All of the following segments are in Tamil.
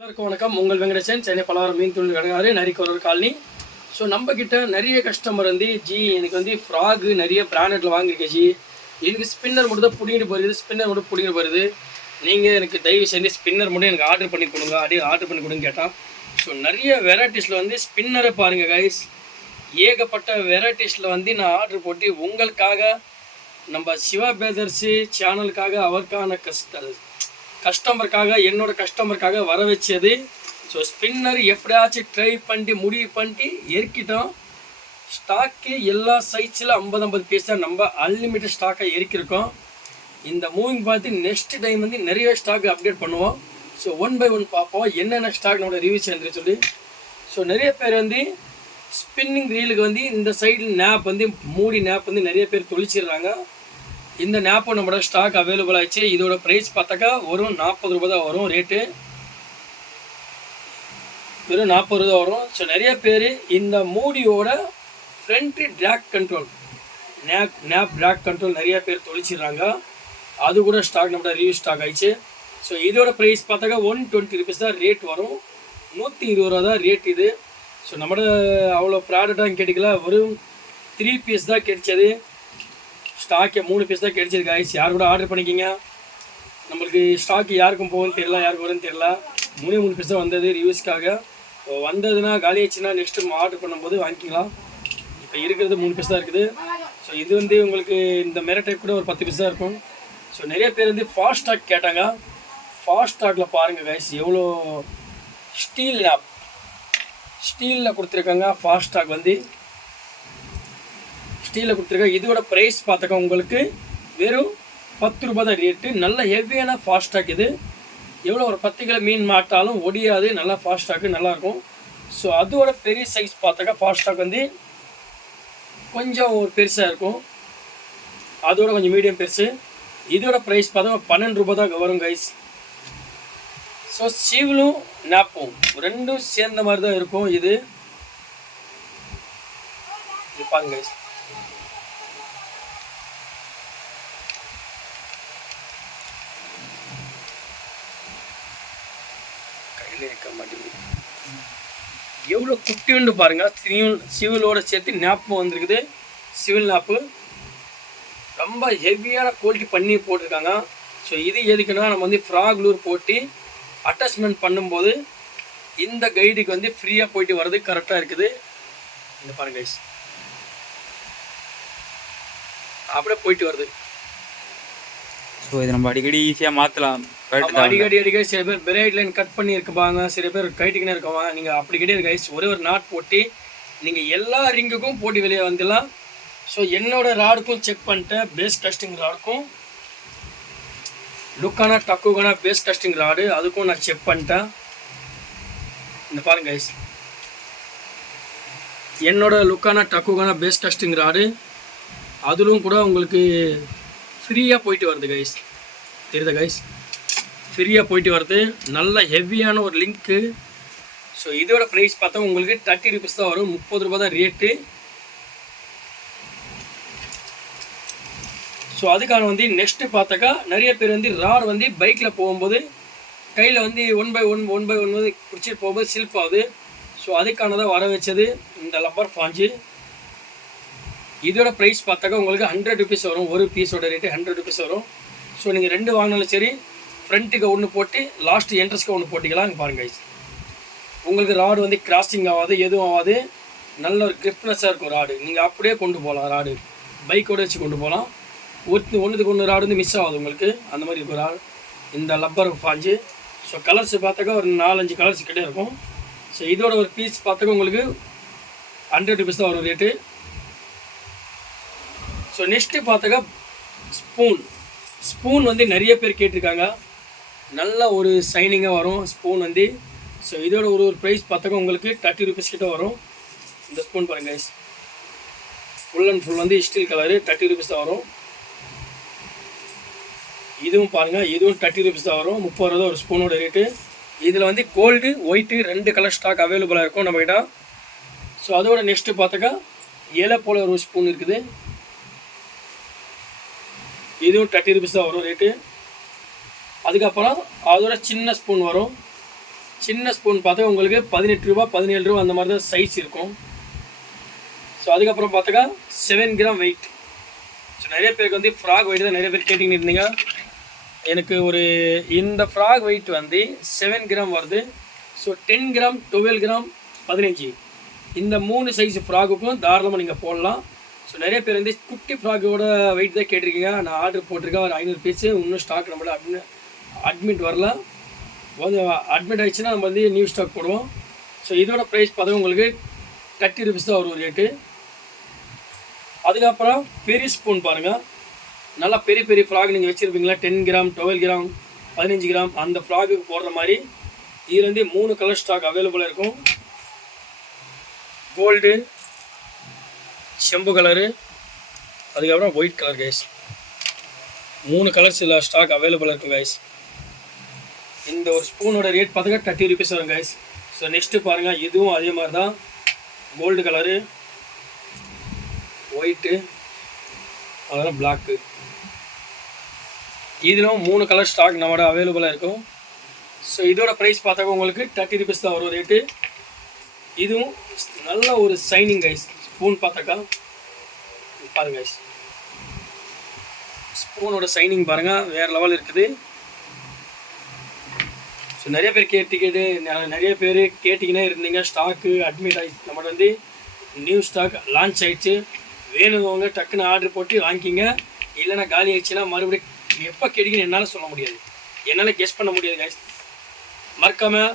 எல்லாருக்கும் வணக்கம். உங்கள் வெங்கடேசன், சென்னை பலவாரம் மீன் தொழில் கடங்காரு நரிக்கொரர் காலனி. ஸோ நம்ம கிட்ட நிறைய கஸ்டமர் வந்து எனக்கு வந்து ஃப்ராகு நிறைய பிராண்டட்ல வாங்கியிருக்கேன் எனக்கு ஸ்பின்னர் மட்டும் தான் பிடிங்கிட்டு போயிருது. நீங்கள் எனக்கு தயவு செஞ்சு ஸ்பின்னர் மட்டும் எனக்கு ஆர்டர் பண்ணி கொடுங்க, ஆர்டர் பண்ணி கொடுங்க கேட்டால். ஸோ நிறைய வெரைட்டிஸில் வந்து ஸ்பின்னரை பாருங்கள் கைஸ், ஏகப்பட்ட வெரைட்டிஸில் வந்து நான் ஆர்டர் போட்டு உங்களுக்காக நம்ம சிவா பேதர்ஸு சேனலுக்காக அவருக்கான கஸ்டமருக்காக என்னோட கஸ்டமருக்காக வர வச்சது. ஸோ ஸ்பின்னர் எப்படியாச்சும் ட்ரை பண்ணி முடிவு பண்ணிட்டு இறக்கிட்டோம். ஸ்டாக்கு எல்லா சைஸில் 50 பீஸ் தான் நம்ம அன்லிமிட்டட் ஸ்டாக்காக இறக்கியிருக்கோம். இந்த மூவிங் பார்த்து நெக்ஸ்ட் டைம் வந்து நிறைய ஸ்டாக் அப்டேட் பண்ணுவோம். ஸோ 1 by 1 பார்ப்போம் என்னென்ன ஸ்டாக் நம்மளோட ரிவ்யூ சேர்ந்து சொல்லி. ஸோ நிறைய பேர் வந்து ஸ்பின்னிங் ரீலுக்கு வந்து இந்த சைடில் நேப் வந்து மூடி நேப் வந்து நிறைய பேர் தொழிச்சிடுறாங்க. இந்த நேப்பும் நம்மளோட ஸ்டாக் அவைலபிள் ஆகிடுச்சு. இதோட ப்ரைஸ் பார்த்தாக்கா வெறும் 40 ரூபா தான் வரும். ரேட்டு வெறும் 40 ரூபா வரும். ஸோ நிறைய பேர் இந்த மூடியோட ஃப்ரண்ட் ட்ராக் கண்ட்ரோல் நேப் ட்ராக் கண்ட்ரோல் நிறைய பேர் தொழிச்சிடுறாங்க. அது கூட ஸ்டாக் நம்மளோட ரிவ்யூ ஸ்டாக் ஆகிடுச்சு. ஸோ இதோட ப்ரைஸ் பார்த்தாக்கா 120 rupees தான் ரேட் வரும். 120 ரூபா தான் ரேட் இது. ஸோ நம்மளோட அவ்வளோ ப்ராடக்டாக கேட்டிக்கல, வெறும் 3 பீஸ் தான் கிடைச்சது. ஸ்டாக்கே 3 பீஸ் தான் கிடைச்சது காய்ஸ். யார் கூட ஆர்டர் பண்ணிக்கிங்க. நம்மளுக்கு ஸ்டாக் யாருக்கும் போகும்னு தெரியல, யாருக்கு வரும்னு தெரியல. 3 பீஸ் தான் வந்தது ரிவ்யூஸ்க்காக. வந்ததுன்னா காலி ஆச்சுன்னா நெக்ஸ்ட்டு ஆர்டர் பண்ணும்போது வாங்கிக்கலாம். இப்போ இருக்கிறது 3 பீஸ் தான் இருக்குது. ஸோ இது வந்து உங்களுக்கு இந்த மெரட் டைப் கூட ஒரு 10 பீஸ் தான் இருக்கும். ஸோ நிறைய பேர் வந்து ஃபாஸ்ட் ஸ்டாக் கேட்டாங்க. ஃபாஸ்ட் ஸ்டாக்கில் பாருங்கள் கைஸ், எவ்வளோ ஸ்டீல் நேப் ஸ்டீலில் கொடுத்துருக்காங்க. ஃபாஸ்ட் ஸ்டாக் வந்து ஸ்டீலில் கொடுத்துருக்காங்க. இதோட ப்ரைஸ் பார்த்தாக்கா உங்களுக்கு வெறும் 10 ரூபா தான் ரேட்டு. நல்ல ஹெவியான ஃபாஸ்ட் ஸ்டாக் இது. எவ்வளோ ஒரு 10 கிலோ மீன் மாட்டாலும் ஒடியாது. நல்லா ஃபாஸ்ட் ஸ்டாக்கு நல்லாயிருக்கும். ஸோ அதோட பெரிய சைஸ் பார்த்தாக்கா ஃபாஸ்ட் ஸ்டாக் வந்து கொஞ்சம் ஒரு பெருசாக இருக்கும். அதோட கொஞ்சம் மீடியம் பெருசு. இதோட ப்ரைஸ் பார்த்தா 12 ரூபா தான் வரும் கைஸ். ஸோ சிவிலும் நேப்பும் ரெண்டும் சேர்ந்த மாதிரி தான் இருக்கும். இது பாருங்க கைஸ், கையில் இருக்க மாட்டேங்குது. எவ்வளோ குட்டியுண்டு பாருங்கள். சிவிலோட சேர்த்து நேப்பும் வந்திருக்குது. சிவில் நேப்பு ரொம்ப ஹெவியான குவாலிட்டி பண்ணி போட்டிருக்காங்க. ஸோ இது எதுக்குன்னா நம்ம வந்து ஃப்ராக் லூர் போட்டு அட்டாச்மெண்ட் பண்ணும்போது இந்த கைடுக்கு வந்து ஃப்ரீயாக போயிட்டு வர்றது கரெக்டாக இருக்குது. இந்த பாருங்க கைஸ், அப்படியே போயிட்டு வருது. ஸோ இது நம்ம அடிக்கடி ஈஸியாக மாற்றலாம். அடிக்கடி சில பேர் பிரைட் லைன் கட் பண்ணி இருப்பாங்க, சில பேர் கைட்டுக்குன்னே இருக்காங்க. நீங்கள் அப்படி கிடையாது கைஸ், ஒரே ஒரு நாட் போட்டு நீங்கள் எல்லா ரிங்குக்கும் போட்டு வெளியே வந்துடலாம். ஸோ என்னோடய ராடுக்கும் செக் பண்ணிட்டேன். பேஸ் டெஸ்டிங் ராடுக்கும் லுக்கானா டக்குகானா பேஸ் டெஸ்டிங் ராடு அதுக்கும் நான் செக் பண்ணிட்டேன். இந்த பாருங்க கைஸ், என்னோட லுக்கானா டக்குகானா பேஸ் டெஸ்டிங் ராடு அதிலும் கூட உங்களுக்கு ஃப்ரீயாக போயிட்டு வருது கைஸ். தெரியுதா கைஸ், ஃப்ரீயாக போயிட்டு வருது. நல்ல ஹெவியான ஒரு லிங்க்கு. ஸோ இதோட ப்ரைஸ் பார்த்தா உங்களுக்கு 30 rupees தான் வரும். 30 ரூபா தான் ரேட்டு. ஸோ அதுக்கான வந்து நெக்ஸ்ட்டு பார்த்தாக்கா நிறைய பேர் வந்து ராட் வந்து பைக்கில் போகும்போது கையில் வந்து 1 by 1 வந்து பிடிச்சிட்டு போகும்போது ஸ்லிப் ஆகுது. ஸோ அதுக்கானதாக வர வச்சது இந்த லப்பர் ஃபாஞ்சு. இதோட ப்ரைஸ் பார்த்தாக்கா உங்களுக்கு 100 rupees வரும். ஒரு பீஸோட ரேட்டு 100 rupees வரும். ஸோ நீங்கள் 2 வாங்கினாலும் சரி, ஃப்ரண்ட்டுக்கு ஒன்று போட்டு லாஸ்ட்டு என்ட்ரன்ஸ்க்கு ஒன்று போட்டிக்கலாம். இங்கே பாருங்கள் கைஸ், உங்களுக்கு ராடு வந்து கிராசிங் ஆகாது, எதுவும் ஆகாது. நல்ல ஒரு கிரிப்னஸாக இருக்கும் ராடு. நீங்கள் அப்படியே கொண்டு போகலாம். ராடு பைக்கோடு வச்சு கொண்டு போகலாம். ஒன்றுக்கு ஒன்று ராடு வந்து மிஸ் ஆகாது உங்களுக்கு. அந்த மாதிரி இருக்கும் ராடு இந்த லப்பர் ஃபாஞ்சு. ஸோ கலர்ஸ் பார்த்தாக்கா ஒரு 4-5 கலர்ஸ் கிட்டே இருக்கும். ஸோ இதோட ஒரு பீஸ் பார்த்தாக்கா உங்களுக்கு 100 rupees தான் வரும் ரேட்டு. ஸோ நெக்ஸ்ட்டு பார்த்தாக்கா ஸ்பூன் வந்து நிறைய பேர் கேட்டிருக்காங்க. நல்ல ஒரு ஷைனிங்காக வரும் ஸ்பூன் வந்து. ஸோ இதோட ஒரு ப்ரைஸ் பார்த்தாக்கா உங்களுக்கு 30 rupees கிட்ட வரும். இந்த ஸ்பூன் பாருங்கள் கைஸ், ஃபுல் அண்ட் ஃபுல் வந்து ஸ்டீல் கலரு 30 rupees தான் வரும். இதுவும் பாருங்கள், இதுவும் 30 rupees தான் வரும். 30 ரூபா தான் ஒரு ஸ்பூனோட ரேட்டு. இதில் வந்து கோல்டு ஒயிட்டு 2 கலர் ஸ்டாக் அவைலபிளாக இருக்கும் நம்மகிட்ட. ஸோ அதோட நெக்ஸ்ட்டு பார்த்தாக்கா ஏழை போல் ஒரு ஸ்பூன் இருக்குது. இதுவும் 30 rupees தான் வரும் ரேட்டு. அதுக்கப்புறம் அதோட சின்ன ஸ்பூன் வரும். சின்ன ஸ்பூன் பார்த்தா உங்களுக்கு 18 ரூபா 17 ரூபா அந்த மாதிரி தான் சைஸ் இருக்கும். ஸோ அதுக்கப்புறம் பார்த்தாக்கா 7 கிராம் வெயிட். ஸோ நிறைய பேருக்கு வந்து ஃப்ராக் வெயிட் தான் நிறைய பேர் கேட்டிங்கன்னு இருந்தீங்க. எனக்கு ஒரு இந்த ஃப்ராக் வெயிட் வந்து 7 கிராம் வருது. ஸோ 10 கிராம் 12 கிராம் 15 இந்த 3 சைஸ் ஃப்ராகுக்கும் தாராளமாக நீங்கள் போடலாம். ஸோ நிறைய பேர் வந்து குட்டி ஃப்ராகோட வெயிட் தான் கேட்டிருக்கீங்க. நான் ஆர்டர் போட்டிருக்கேன் ஒரு 500 பீஸு. இன்னும் ஸ்டாக் நம்மளோட அட்மிட் வரல. அட்மிட் ஆகிடுச்சுன்னா நம்ம வந்து நியூ ஸ்டாக் போடுவோம். ஸோ இதோட ப்ரைஸ் பார்த்தா உங்களுக்கு 30 ரூபீஸ் தான் வரும் ரேட்டு. அதுக்கப்புறம் பெரிய ஸ்பூன் பாருங்கள். நல்லா பெரிய பெரிய ஃப்ராக் நீங்கள் வச்சுருப்பீங்களா 10 கிராம் 12 கிராம் 15 கிராம் அந்த ஃப்ராகுக்கு போடுற மாதிரி இதில் வந்து 3 கலர் ஸ்டாக் அவைலபிளாக இருக்கும். கோல்டு, செம்பு கலரு, அதுக்கப்புறம் ஒயிட் கலர் கைஸ். 3 கலர்ஸ் இதில் ஸ்டாக் அவைலபிளாக இருக்கும் கைஸ். இந்த ஒரு ஸ்பூனோட ரேட் பார்த்தீங்கன்னா 30 ரூபீஸ் வரும் கைஸ். ஸோ நெக்ஸ்ட்டு பாருங்கள், இதுவும் அதே மாதிரி தான். கோல்டு கலரு, ஒயிட்டு, அதெல்லாம் பிளாக்கு. இதிலும் 3 கலர் ஸ்டாக் நம்மளோட அவைலபிளாக இருக்கும். ஸோ இதோட ப்ரைஸ் பார்த்தாக்க உங்களுக்கு 30 ரூபீஸ் தான் வரும் ரேட்டு. இதுவும் நல்ல ஒரு சைனிங் கைஸ். ஸ்பூன் பார்த்தாக்கா பாருங்க கைஸ், ஸ்பூனோட சைனிங் பாருங்கள் வேறு லெவல் இருக்குது. ஸோ நிறைய பேர் கேட்டிங்கன்னே இருந்தீங்க. ஸ்டாக்கு அட்மிட் ஆகிடுச்சு, நம்மளோட வந்து நியூ ஸ்டாக் லான்ச் ஆகிடுச்சு. வேணுங்க டக்குன்னு ஆர்டர் போட்டு வாங்கிக்கிங்க. இல்லைன்னா காலி ஆகிடுச்சுன்னா மறுபடியும் எப்போ கேட்டிங்கன்னு என்னால் சொல்ல முடியாது, என்னால் கெஸ் பண்ண முடியாது கைஸ். மறக்காமல்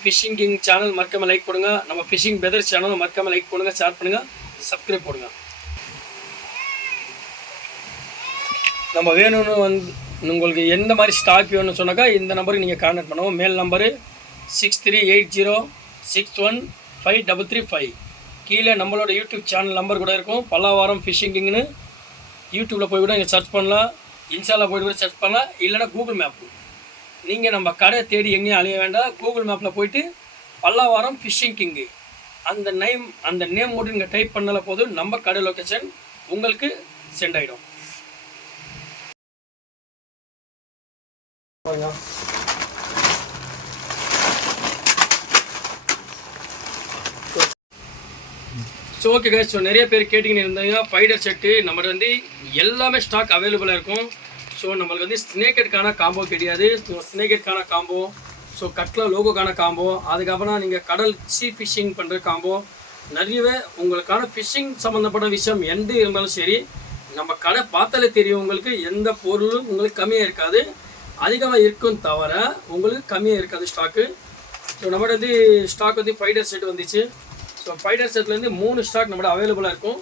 ஃபிஷிங் கிங் சேனல் மறக்காமல் லைக் போடுங்க. நம்ம ஃபிஷிங் பிரதர்ஸ் சேனல் மறக்காமல் லைக் பண்ணுங்கள், ஷேர் பண்ணுங்கள், சப்ஸ்கிரைப் போடுங்க. நம்ம வேணும்னு உங்களுக்கு எந்த மாதிரி ஸ்டாக் வேணும்னு சொன்னாக்கா இந்த நம்பருக்கு நீங்கள் கான்டாக்ட் பண்ணுவோம். மேல் நம்பரு 6380615335. கீழே நம்மளோட யூடியூப் சேனல் நம்பர் கூட இருக்கும். பல்லாவரம் ஃபிஷிங் கிங்னு யூடியூப்பில் போய் கூட நீங்கள் சர்ச் பண்ணலாம். இன்ஸ்டாவில் போய்ட்டு கூட சர்ச் பண்ணலாம். இல்லைனா கூகுள் மேப்பு, நீங்கள் நம்ம கடை தேடி எங்கேயும் அலைய வேண்டாம். கூகுள் மேப்பில் போய்ட்டு பல்லாவரம் ஃபிஷிங் கிங்கு அந்த நேம் மட்டும் நீங்கள் டைப் பண்ணால போதும் நம்ம கடை லொக்கேஷன் உங்களுக்கு சென்ட் ஆகிடும். ஸோ ஓகே கைஸ், ஸோ நிறைய பேர் கேட்டிங்கன்னு இருந்தாங்க. ஃபைடர் செட்டு நம்மளுக்கு வந்து எல்லாமே ஸ்டாக் அவைலபிளாக இருக்கும். ஸோ நம்மளுக்கு வந்து ஸ்னேக்கெட்கான காம்போ கிடையாது. ஸோ ஸ்னேக்கெட்கான காம்போ, ஸோ கட்டில் லோகோக்கான காம்போ, அதுக்கப்புறம் நீங்கள் கடல் சீ ஃபிஷ்ஷிங் பண்ணுற காம்போ, நிறையவே உங்களுக்கான ஃபிஷ்ஷிங் சம்மந்தப்பட்ட விஷயம் எந்த இருந்தாலும் சரி நம்ம கடை பார்த்தாலே தெரியும். உங்களுக்கு எந்த பொருளும் உங்களுக்கு கம்மியாக இருக்காது, அதிகமாக இருக்கும் தவிர உங்களுக்கு கம்மியாக இருக்காது ஸ்டாக்கு. ஸோ நம்மளோட வந்து ஸ்டாக் வந்து ஃபைடர் செட் வந்துச்சு. ஸோ ஃபைடர் செட்லேருந்து 3 ஸ்டாக் நம்மளோட அவைலபிளாக இருக்கும்.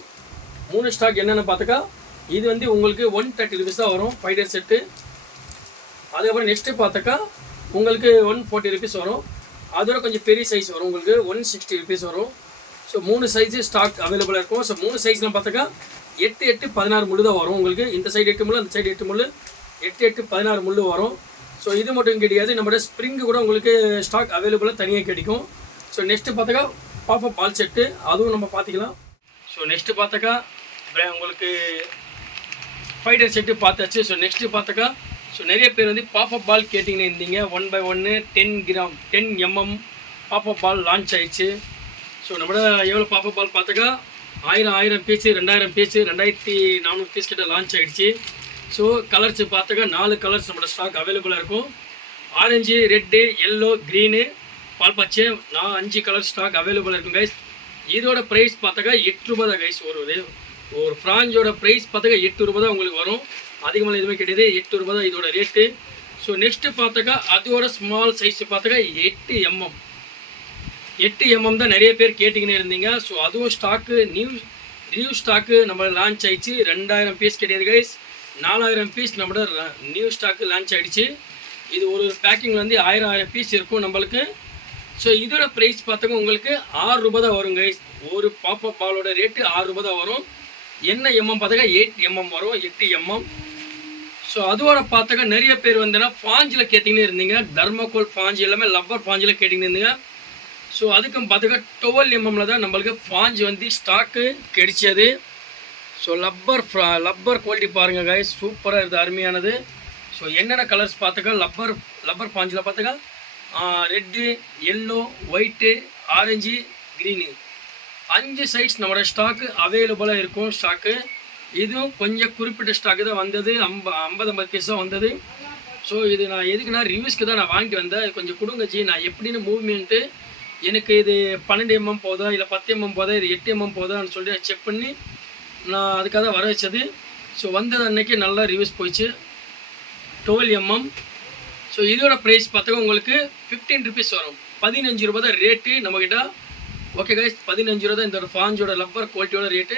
3 ஸ்டாக் என்னென்னு பார்த்துக்கா, இது வந்து உங்களுக்கு 130 ரூபீஸ் தான் வரும் ஃபைடர் செட்டு. அதுக்கப்புறம் நெக்ஸ்ட்டு பார்த்தாக்கா உங்களுக்கு 140 ரூபீஸ் வரும். அதோட கொஞ்சம் பெரிய சைஸ் வரும், உங்களுக்கு 160 ரூபீஸ் வரும். ஸோ 3 சைஸு ஸ்டாக் அவைலபிளாக இருக்கும். ஸோ 3 சைஸ்லாம் பார்த்தாக்கா 8 8 16 முள்ளு தான் வரும். உங்களுக்கு இந்த சைடு 8 முள்ளு, அந்த சைடு 8 முள்ளு, 8 8 16 முள்ளு வரும். ஸோ இது மட்டும் கிடையாது, நம்மளோட ஸ்ப்ரிங்கு கூட உங்களுக்கு ஸ்டாக் அவைலபிளாக தனியாக கிடைக்கும். ஸோ நெக்ஸ்ட்டு பார்த்தாக்கா பாப்பா பால் செட்டு, அதுவும் நம்ம பார்த்திக்கலாம். ஸோ நெக்ஸ்ட்டு பார்த்தாக்கா உங்களுக்கு ஃபைடர் செட்டு பார்த்தாச்சு. ஸோ நெக்ஸ்ட்டு பார்த்தாக்கா ஸோ நிறைய பேர் வந்து பாப்பா பால் கேட்டிங்கன்னு இருந்தீங்க. 1/1 10 கிராம் 10 mm பாப்பா பால் லான்ச் ஆயிடுச்சு. ஸோ நம்மளோட எவ்வளோ பாப்பா பால் பார்த்தாக்கா 1000 பீஸு 2000 பீஸு 2400 பீஸ் கிட்ட லான்ச் ஆகிடுச்சு. ஸோ கலர்ஸ் பார்த்தாக்கா 4 கலர்ஸ் நம்மளோட ஸ்டாக் அவைலபிளாக இருக்கும். ஆரஞ்சு, ரெட்டு, எல்லோ, க்ரீனு, பால் பச்சை, 5 கலர் ஸ்டாக் அவைலபிளாக இருக்கும் கைஸ். இதோட ப்ரைஸ் பார்த்தாக்கா 8 ரூபா தான் கைஸ். ஒரு ஃப்ரான்ஸோட ப்ரைஸ் பார்த்தாக்கா 8 ரூபா தான் உங்களுக்கு வரும். அதிகமாக எதுவுமே கிடையாது, 8 ரூபா தான் இதோட ரேட்டு. ஸோ நெக்ஸ்ட்டு பார்த்தாக்கா அதோட ஸ்மால் சைஸ் பார்த்தாக்கா 8 mm. 8 mm தான் நிறைய பேர் கேட்டிங்கன்னு இருந்தீங்க. ஸோ அதுவும் ஸ்டாக்கு நியூ ஸ்டாக்கு நம்ம லான்ச் ஆகிடுச்சு. 2000 பீஸ் கிடையாது கைஸ், 4000 பீஸ் நம்மளோட நியூ ஸ்டாக்கு லான்ச் ஆகிடுச்சு. இது ஒரு பேக்கிங்கில் வந்து 1000 பீஸ் இருக்கும் நம்மளுக்கு. ஸோ இதோட ப்ரைஸ் பார்த்தாங்க உங்களுக்கு 6 ரூபா தான் வரும் கைஸ். ஒரு பாப்பா பாலோட ரேட்டு 6 ரூபா தான் வரும். என்ன எம்எம் பார்த்தாக்கா 8 mm வரும், 8 mm. ஸோ அதோட பார்த்தாக்கா நிறைய பேர் வந்தேன்னா ஃபாஞ்சில் கேட்டிங்கன்னு இருந்தீங்க. தர்மகோல் ஃபாஞ்சி எல்லாமே லப்பர் ஃபாஞ்சில் கேட்டிங்கன்னு இருந்தீங்க. ஸோ அதுக்கும் பார்த்தாக்கா 12 mm தான் நம்மளுக்கு ஃபாஞ்சி வந்து ஸ்டாக்கு கிடைச்சது. ஸோ லப்பர் குவாலிட்டி பாருங்கள் கைஸ், சூப்பராக இருக்குது, அருமையானது. ஸோ என்னென்ன கலர்ஸ் பார்த்தாக்கா லப்பர் ஃபாஞ்சில் பார்த்தாக்கா red, yellow, white, orange, green 5 size நம்மளோட ஸ்டாக்கு அவைலபிளாக இருக்கும் ஸ்டாக்கு. இதுவும் கொஞ்சம் குறிப்பிட்ட ஸ்டாக்கு தான் வந்தது, 50 பீஸ் தான் வந்தது. ஸோ இது நான் எதுக்குன்னா ரிவ்யூஸ்க்கு தான் நான் வாங்கிட்டு வந்தேன். கொஞ்சம் கொடுங்க ஜி, நான் எப்படின்னு மூவ்மெண்ட்டு எனக்கு இது 12 mm போதா இல்லை 10 mm போதா இது 8 mm போதான்னு சொல்லி செக் பண்ணி நான் அதுக்காக தான் வர வச்சது. ஸோ வந்தது அன்னைக்கு நல்லா ரிவ்யூஸ் போயிடுச்சு 12 mm. ஸோ இதோட ப்ரைஸ் பார்த்தா உங்களுக்கு 15 rupees வரும். 15 ரூபா தான் ரேட்டு நம்மக்கிட்ட. ஓகே கைஸ், 15 ரூபா தான் இந்த ஃபாஞ்சோட லப்பர் குவாலிட்டியோட ரேட்டு.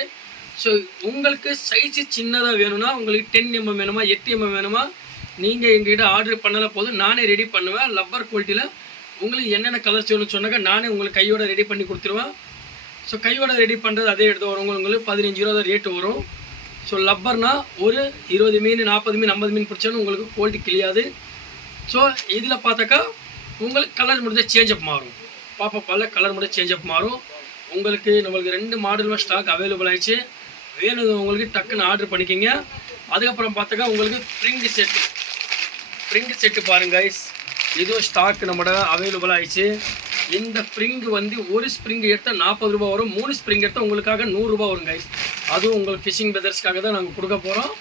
ஸோ உங்களுக்கு சைஸு சின்னதாக வேணும்னா உங்களுக்கு 10 mm வேணுமா 8 mm வேணுமா நீங்கள் எங்ககிட்ட ஆர்டர் பண்ணலாம் போதும், நானே ரெடி பண்ணுவேன். லப்பர் குவாலிட்டியில் உங்களுக்கு என்னென்ன கலர்ஸ் வேணும்னு சொன்னாக்கா நானே உங்களுக்கு கையோட ரெடி பண்ணி கொடுத்துருவேன். ஸோ கையோட ரெடி பண்ணுறது அதே எடுத்து வரும் உங்களுக்கு 15 ரூபா தான் ரேட்டு வரும். ஸோ லப்பர்னா ஒரு 20 மீன் 40 மீன் 50 மீன் பிடிச்சாலும் உங்களுக்கு குவாலிட்டி கிளியாது. ஸோ இதில் பார்த்தாக்கா உங்களுக்கு கலர் மட்டும் சேஞ்ச் அப் மாறும், பாப்பா கலர் மட்டும் சேஞ்ச் அப் மாறும். உங்களுக்கு நம்மளுக்கு 2 மாடலும் ஸ்டாக் அவைலபிள் ஆயிடுச்சு. வேணும் உங்களுக்கு டக்குன்னு ஆர்டர் பண்ணிக்கிங்க. அதுக்கப்புறம் பார்த்தாக்கா உங்களுக்கு ஸ்ப்ரிங் செட்டு பாருங்க கைஸ், இதுவும் ஸ்டாக் நம்மளோட அவைலபிள் ஆயிடுச்சு. இந்த ஸ்ப்ரிங் வந்து ஒரு ஸ்ப்ரிங் எடுத்தால் 40 ரூபா வரும், 3 ஸ்ப்ரிங் எடுத்தால் உங்களுக்காக 100 ரூபா வரும் கைஸ். அதுவும் உங்களுக்கு ஃபிஷிங் பெதர்ஸ்க்காக தான் நாங்கள் கொடுக்க போகிறோம்.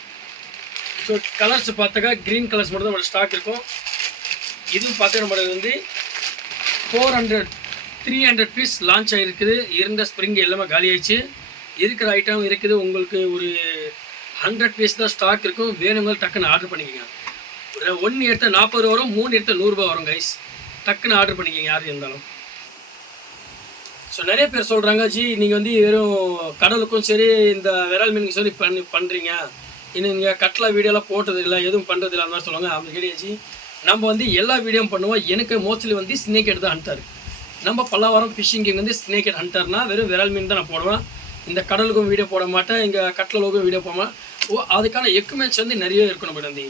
ஸோ கலர்ஸ் பார்த்தாக்கா க்ரீன் கலர்ஸ் மட்டும் தான் நம்மளோட ஸ்டாக் இருக்கும். இதுவும் பார்த்தா நம்மளது வந்து 300 பீஸ் லான்ச் ஆகிருக்குது. இருந்த ஸ்ப்ரிங் எல்லாமே காலி ஆயிடுச்சு. இருக்கிற ஐட்டம் இருக்குது. உங்களுக்கு ஒரு 100 பீஸ் தான் ஸ்டாக் இருக்கும். வேணுங்க டக்குன்னு ஆர்டர் பண்ணிக்கோங்க. 1 எடுத்தால் 40 ரூபா வரும், 3 எடுத்தால் 100 ரூபா வரும் கைஸ். டக்குன்னு ஆர்டர் பண்ணிக்கோங்க யார் இருந்தாலும். ஸோ நிறைய பேர் சொல்கிறாங்க ஜி நீங்கள் வந்து வெறும் கடலுக்கும் சரி இந்த விரால் மீனுக்கும் சரி பண்ணுறீங்க, இன்னும் நீங்கள் கட்லா வீடியோலாம் போட்டது இல்லை எதுவும் பண்ணுறது இல்லை அந்த மாதிரி சொல்லுவாங்க. அப்படி கிடையாது ஜி, நம்ம வந்து எல்லா வீடியோவும் பண்ணுவோம். எனக்கு மோஸ்ட்லி வந்து ஸ்னேக் ஹெட் தான் ஹண்டர். நம்ம பல்லாவரம் ஃபிஷிங்க்கு வந்து ஸ்னேக் ஹெட் ஹண்டர்னா வெறும் விரால் மீன் தான் நான் போடுவேன். இந்த கடலுக்கும் வீடியோ போட மாட்டேன், இங்கே கட்லலுக்கும் வீடியோ போவேன். அதுக்கான எக்யூப்மெண்ட்ஸ் வந்து நிறைய இருக்கணும் மேடம்.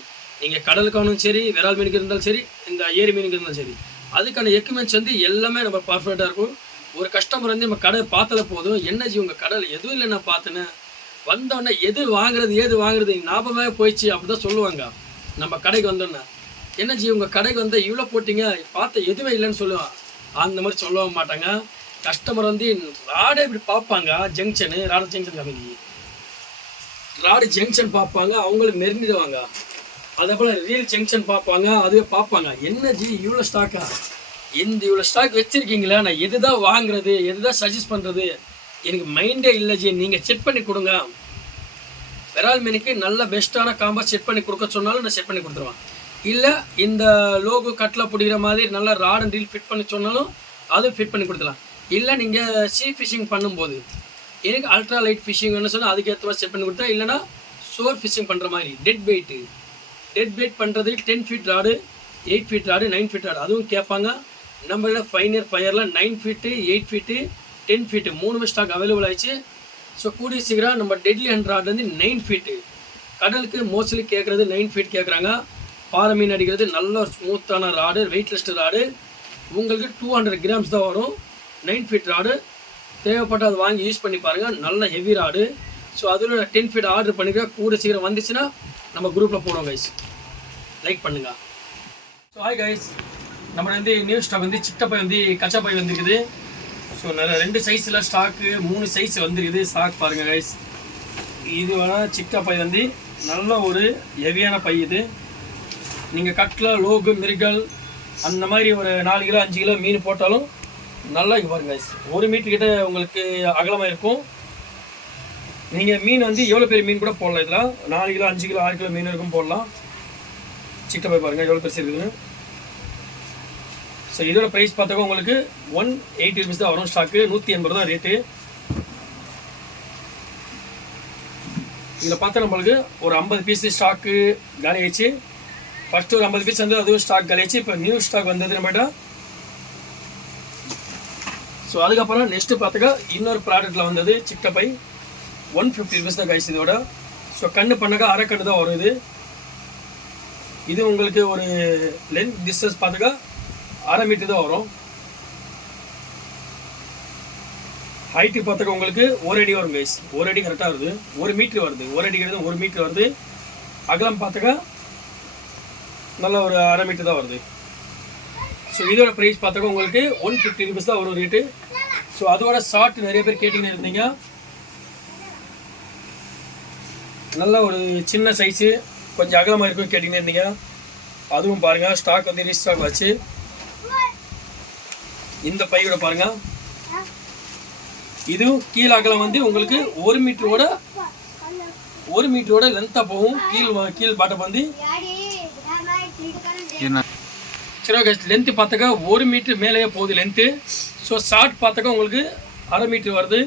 நீங்கள் கடலுக்கானும் சரி விரால் மீனுக்கு இருந்தாலும் சரி இந்த ஏரி மீனுக்கு இருந்தாலும் சரி அதுக்கான எக்யூப்மெண்ட்ஸ் வந்து எல்லாமே நம்ம பர்ஃபெக்டாக இருக்கும். ஒரு கஸ்டமர் வந்து நம்ம கடை பார்த்தல போதும், என்ன ஜி உங்கள் கடல் எதுவும் இல்லை நான் பார்த்தேன்னு வந்தோடனே ஏது வாங்குறது ஞாபகமாக போயிடுச்சு அப்படி தான் சொல்லுவாங்க. நம்ம கடைக்கு வந்தோன்னே என்ன ஜி உங்கள் கடைக்கு வந்தால் இவ்வளோ போட்டிங்க பார்த்த எதுவே இல்லைன்னு சொல்லுவான். அந்த மாதிரி சொல்லவும் மாட்டாங்க. கஸ்டமர் வந்து ராடை இப்படி பார்ப்பாங்க, rod junction company rod junction பார்ப்பாங்க, அவங்களும் மெரிஞ்சிடுவாங்க. அதே போல் ரியல் ஜங்ஷன் பார்ப்பாங்க, அதுவே பார்ப்பாங்க என்ன ஜி இவ்வளோ ஸ்டாக்கா, இவ்வளோ ஸ்டாக் வச்சுருக்கீங்களா, நான் எது தான் வாங்குறது எது தான் சஜஸ்ட் பண்ணுறது எனக்கு மைண்டே இல்லை ஜி, நீங்கள் செட் பண்ணி கொடுங்க. விரால் மீனுக்கு நல்ல பெஸ்ட்டான காம்போ செட் பண்ணி கொடுக்க சொன்னாலும் நான் செட் பண்ணி கொடுத்துருவேன். இல்லை இந்த லோகோ கட்டில் பிடிக்கிற மாதிரி நல்லா ராட் அண்ட் ரீல் ஃபிட் பண்ணி சொன்னாலும் அதுவும் ஃபிட் பண்ணி கொடுத்துலாம். இல்லை நீங்கள் சீ ஃபிஷிங் பண்ணும்போது எனக்கு அல்ட்ரா லைட் ஃபிஷிங் வேணும்னு சொன்னால் அதுக்கேற்ற மாதிரி செட் பண்ணி கொடுத்தா, இல்லைனா ஷோர் ஃபிஷிங் பண்ணுற மாதிரி டெட் வெயிட் பண்ணுறது 10 feet rod 8 feet rod 9 feet rod அதுவும் கேட்பாங்க. நம்மள ஃபைனர் ஃபயரில் 9 feet 8 feet 10 feet 3 stock available ஆயிடுச்சு. ஸோ கூடிய சீக்கிரம் நம்ம டெட்லி ஹண்ட் ராட் வந்து 9 ஃபீட்டு கடலுக்கு மோஸ்ட்லி கேட்குறது 9 ஃபீட் கேட்குறாங்க. பாறை மீன் அடிக்கிறது நல்ல ஒரு ஸ்மூத்தான ராடு, வெயிட்லெஸ்ட் ராடு, உங்களுக்கு 200 கிராம்ஸ் தான் வரும். 9 ஃபீட் ராடு தேவைப்பட்டு அதை வாங்கி யூஸ் பண்ணி பாருங்கள், நல்ல ஹெவி ராடு. ஸோ அதில் 10 ஃபீட் ஆர்டர் பண்ணிக்க, கூட சீக்கிரம் வந்துச்சுன்னா நம்ம குரூப்பில் போடுவோம் கைஸ், லைக் பண்ணுங்கள். ஸோ ஹாய் கைஸ், நம்ம வந்து நியூ ஸ்டாக் வந்து சிட்டப்பை வந்து கச்சா பை வந்துருக்குது. ஸோ நிறைய 2 சைஸில் ஸ்டாக்கு 3 சைஸ் வந்துருக்குது ஸ்டாக் பாருங்கள் கைஸ். இது வேணால் சிட்டா பை வந்து நல்ல ஒரு ஹெவியான பை. இது நீங்கள் கட்லா லோகு மிருகல் அந்த மாதிரி ஒரு 4 கிலோ 5 கிலோ மீன் போட்டாலும் நல்லா இங்கே பாருங்க கைஸ், 1 மீட்டர் கிட்ட உங்களுக்கு அகலமாக இருக்கும். நீங்கள் மீன் வந்து எவ்வளோ பெரிய மீன் கூட போடலாம். இதில் 4 கிலோ 5 கிலோ 6 கிலோ மீன் இருக்கும் போடலாம். சிட்டை போய் பாருங்கள் எவ்வளோ பெருசு இருக்குதுன்னு. ஸோ இதோட ப்ரைஸ் பார்த்தாக்க உங்களுக்கு 180 rupees தான் வரும். ஸ்டாக்கு 180 தான் ரேட்டு. இதில் பார்த்தா நம்மளுக்கு ஒரு 50 பீஸ் ஸ்டாக்கு காலி ஆயிடுச்சு. ஃபஸ்ட்டு ஒரு 50 பீஸ் வந்து அதுவும் ஸ்டாக் காலி ஆயிடுச்சு. இப்போ நியூ ஸ்டாக் வந்தது நம்மகிட்ட. ஸோ அதுக்கப்புறம் நெக்ஸ்ட்டு பார்த்தாக்கா இன்னொரு ப்ராடக்ட்டில் வந்தது சிட்டப்பை 150 rupees தான் கைஸ் இதோட. ஸோ கண்ணு பண்ணாக்கா அரை கண்ணு தான் வரும். இது உங்களுக்கு ஒரு லென்த் டிஸ்டன்ஸ் பார்த்தாக்கா 1/2 மீட்டர் தான் வரும். ஹைட்டு பார்த்தாக்கா உங்களுக்கு 1 அடி வரும் கைஸ். 1 அடி கரெக்டாக வருது. 1 மீட்ரு வருது. 1 அடி கிடையாது 1 மீட்ரு வருது. அகலம் பார்த்தாக்கா நல்லா ஒரு 1/2 மீட்டர் தான் வருது. ஸோ இதோட ப்ரைஸ் பார்த்தாக்க உங்களுக்கு 150 rupees தான் வரும் ரேட்டு. ஸோ அதோட ஷார்ட் நிறைய பேர் கேட்டிங்கன்னு இருந்தீங்க. நல்ல ஒரு சின்ன சைஸு கொஞ்சம் அகலமாக இருக்கும் கேட்டிங்கன்னு இருந்தீங்க. அதுவும் பாருங்கள் ஸ்டாக் வந்து ரீஸ்டாக் ஆச்சு. இந்த பையோட பாருங்கள், இதுவும் கீழ் அகலம் வந்து உங்களுக்கு 1 மீட்டரோட லென்த்தாக போகும். கீழ் பாட்டம் வந்து சரி ஓகே. லென்த்து பார்த்தாக்கா 1 மீட்டர் மேலேயே போகுது லென்த்து. ஸோ ஷார்ட் பார்த்தாக்கா உங்களுக்கு 1/2 மீட்டர் வருது.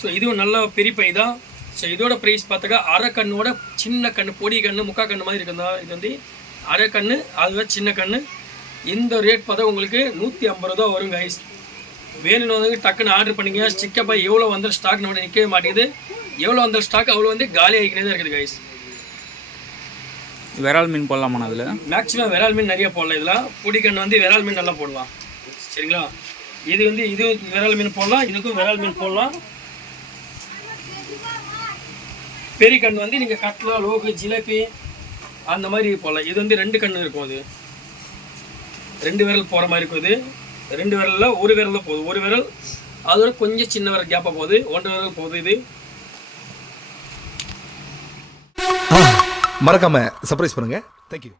ஸோ இதுவும் நல்ல பெரிய பை தான். ஸோ இதோட ப்ரைஸ் பார்த்தாக்கா அரை கண்ணோட சின்ன கண்ணு, பொடி கண்ணு, முக்கா கண்ணு மாதிரி இருக்குதா. இது வந்து அரை கண்ணு, அதுவே சின்ன கண்ணு. இந்த ரேட் பார்த்தா உங்களுக்கு 150 ரூபா வரும் கைஸ். வேணும்னு வந்து டக்குன்னு ஆர்டர் பண்ணிங்க. ஸ்டிக்கப்பா எவ்வளோ வந்து ஸ்டாக் நம்ம நிற்கவே மாட்டேங்குது. எவ்வளோ வந்த ஸ்டாக் அவ்வளோ வந்து காலி ஆகிக்கினே தான் இருக்குது கைஸ். விரால் மீன் போடலாமா அதில்? மேக்ஸிமம் விரால் மீன் நிறைய போடலாம். இதில் பொடிக்கண்ணு வந்து விரால் மீன் நல்லா போடலாம். சரிங்களா? இது வந்து இதுவும் விரால் மீன் போடலாம், இதுக்கும் விரால் மீன் போடலாம். பெரிய கண் வந்து நீங்கள் கட்லா, லோகு, ஜிலேபி அந்த மாதிரி போடலாம். இது வந்து 2 கண்ணு இருக்கும். அது 2 விரல் போகிற மாதிரி இருக்கும். இது 2 விரலில் 1 விரல் தான் போகுது. 1 விரல் அதோட கொஞ்சம் சின்ன விரல் கேப்பாக போகுது. 1 விரல் போகுது. இது மறக்காம சர்ப்ரைஸ் பண்ணுங்க. தேங்க்யூ.